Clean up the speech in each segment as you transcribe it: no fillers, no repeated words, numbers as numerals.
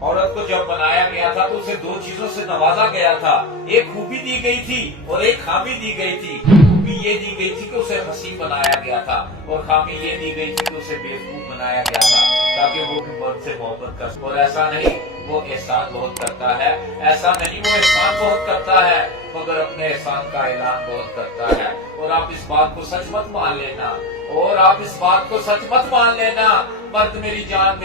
औरत को जब बनाया गया था तो उसे दो चीजों से नवाजा गया था, एक खूबी दी गई थी और एक खामी दी गई थी। खूबी ये दी गई थी कि उसे हसीन बनाया गया था और खामी ये दी गई थी कि उसे बेवकूफ बनाया गया था, ताकि वो भी मर्द से मोहब्बत कर। और ऐसा नहीं, वो एहसान बहुत करता है, ऐसा नहीं वो एहसान बहुत करता है, मगर अपने एहसान का ऐलान बहुत करता है। और आप इस बात को सच मत मान लेना, और आप इस बात को सच मत मान लेना, मर्द मेरी जान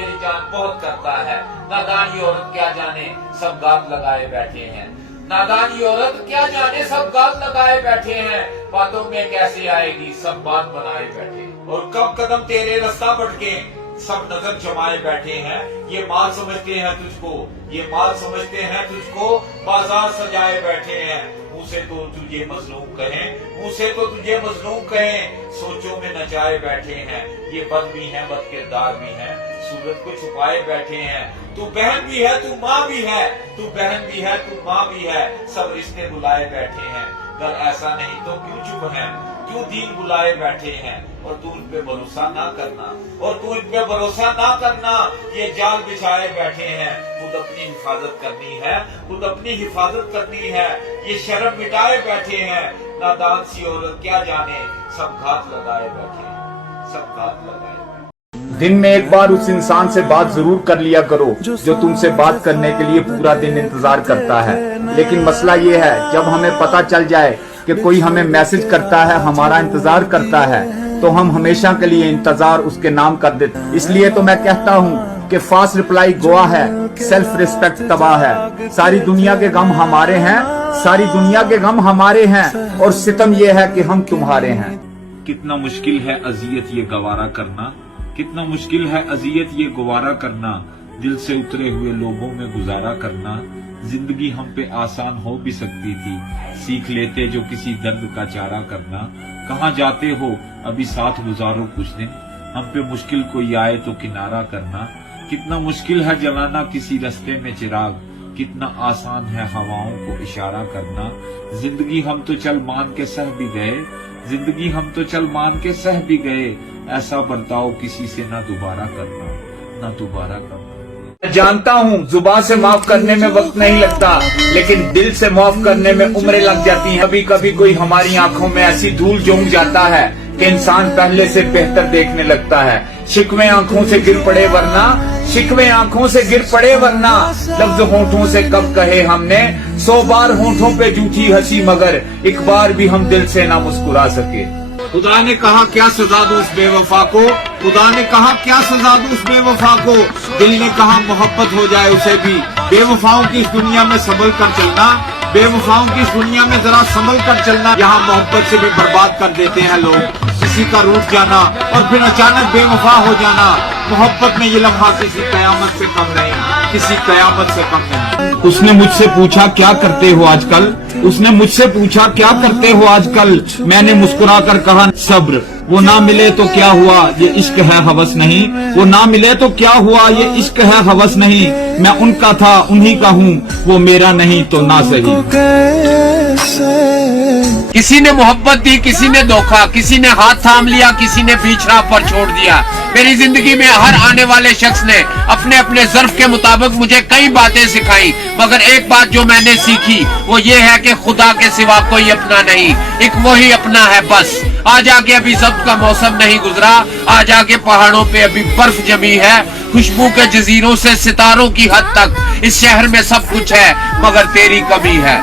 बहुत करता है। नादान ये औरत क्या जाने, सब गात लगाए बैठे हैं। नादान ये औरत क्या जाने, सब गात लगाए बैठे हैं। बातों में कैसे आएगी, सब बात बनाए बैठे। और कब कदम तेरे रास्ता भटके, सब नजर जमाए बैठे हैं। ये माल समझते हैं तुझको, ये माल समझते हैं तुझको, बाजार सजाए बैठे हैं। मुंह से तो तुझे मजलूम कहें, मुंह से तो तुझे मजलूम कहें, सोचों में नचाए बैठे हैं। ये बद भी हैं, बद किरदार भी हैं, सूरत को छुपाए बैठे हैं। तू बहन भी है, तू माँ भी है, तू बहन भी है, तू माँ भी है, सब रिश्ते बुलाए बैठे हैं। अगर ऐसा नहीं तो क्यों चुप है, क्यों दीन बुलाए बैठे हैं। और तू उन पे भरोसा ना करना, और तू इन पे भरोसा ना करना, ये जाल बिछाए बैठे हैं। खुद अपनी हिफाजत करनी है, खुद अपनी हिफाजत करनी है, ये शर्म मिटाए बैठे हैं। नादान सी औरत क्या जाने, सब घात लगाए बैठे हैं, सब घात लगाए। दिन में एक बार उस इंसान से बात जरूर कर लिया करो जो तुमसे बात करने के लिए पूरा दिन इंतजार करता है। लेकिन मसला ये है, जब हमें पता चल जाए कि कोई हमें मैसेज करता है, हमारा इंतजार करता है, तो हम हमेशा के लिए इंतजार उसके नाम कर देते। इसलिए तो मैं कहता हूँ कि फास्ट रिप्लाई गोवा है, सेल्फ रिस्पेक्ट तबाह है। सारी दुनिया के गम हमारे हैं, सारी दुनिया के गम हमारे हैं, और सितम ये है कि हम तुम्हारे हैं। कितना मुश्किल है अजियत ये गवारा करना, कितना मुश्किल है अजियत ये गवारा करना, दिल से उतरे हुए लोगों में गुजारा करना। जिंदगी हम पे आसान हो भी सकती थी, सीख लेते जो किसी दर्द का चारा करना। कहाँ जाते हो अभी साथ गुजारो कुछ दिन, हम पे मुश्किल कोई आए तो किनारा करना। कितना मुश्किल है जलाना किसी रास्ते में चिराग, कितना आसान है हवाओं को इशारा करना। जिंदगी हम तो चल मान के सह भी गए, जिंदगी हम तो चल मान के सह भी गए। ऐसा बर्ताव किसी से ना दोबारा करना, ना दोबारा करना। जानता हूँ जुबान से माफ करने में वक्त नहीं लगता, लेकिन दिल से माफ करने में उम्रें लग जाती हैं। कभी कभी कोई हमारी आंखों में ऐसी धूल झोंक जाता है कि इंसान पहले से बेहतर देखने लगता है। शिकवे आंखों से गिर पड़े वरना, शिकवे आंखों से गिर पड़े वरना, लफ्ज होठों से कब कहे हमने, 100 बार होठों पे जूठी हंसी मगर एक बार भी हम दिल से ना मुस्कुरा सके। खुदा ने कहा क्या सजा दूं उस बेवफा को, खुदा ने कहा क्या सजा दूं उस बेवफा को, दिल ने कहा मोहब्बत हो जाए उसे भी। बेवफाओं की इस दुनिया में संभल कर चलना, बेवफाओं की इस दुनिया में जरा संभल कर चलना। यहाँ मोहब्बत से भी बर्बाद कर देते हैं लोग, किसी का रूठ जाना और फिर अचानक बेवफा हो जाना। मोहब्बत में ये लम्हा किसी कयामत से कम नहीं, किसी कयामत से कम नहीं। उसने मुझसे पूछा क्या करते हो आजकल, उसने मुझसे पूछा क्या करते हो आजकल, मैंने मुस्कुरा कर कहा सब्र। वो ना मिले तो क्या हुआ, ये इश्क है हवस नहीं, वो ना मिले तो क्या हुआ, ये इश्क है हवस नहीं। मैं उनका था उन्हीं का हूँ, वो मेरा नहीं तो ना सही। किसी ने मोहब्बत दी, किसी ने धोखा, किसी ने हाथ थाम लिया, किसी ने बीच राह पर छोड़ दिया। मेरी जिंदगी में हर आने वाले शख्स ने अपने अपने ज़र्फ के मुताबिक मुझे कई बातें सिखाई, मगर एक बात जो मैंने सीखी वो ये है कि खुदा के सिवा कोई अपना नहीं, एक वही अपना है बस। आज आगे अभी ज़ब्त का मौसम नहीं गुजरा, आज आगे पहाड़ों पे अभी बर्फ जमी है, खुशबू के जजीरों से सितारों की हद तक इस शहर में सब कुछ है, मगर तेरी कमी है।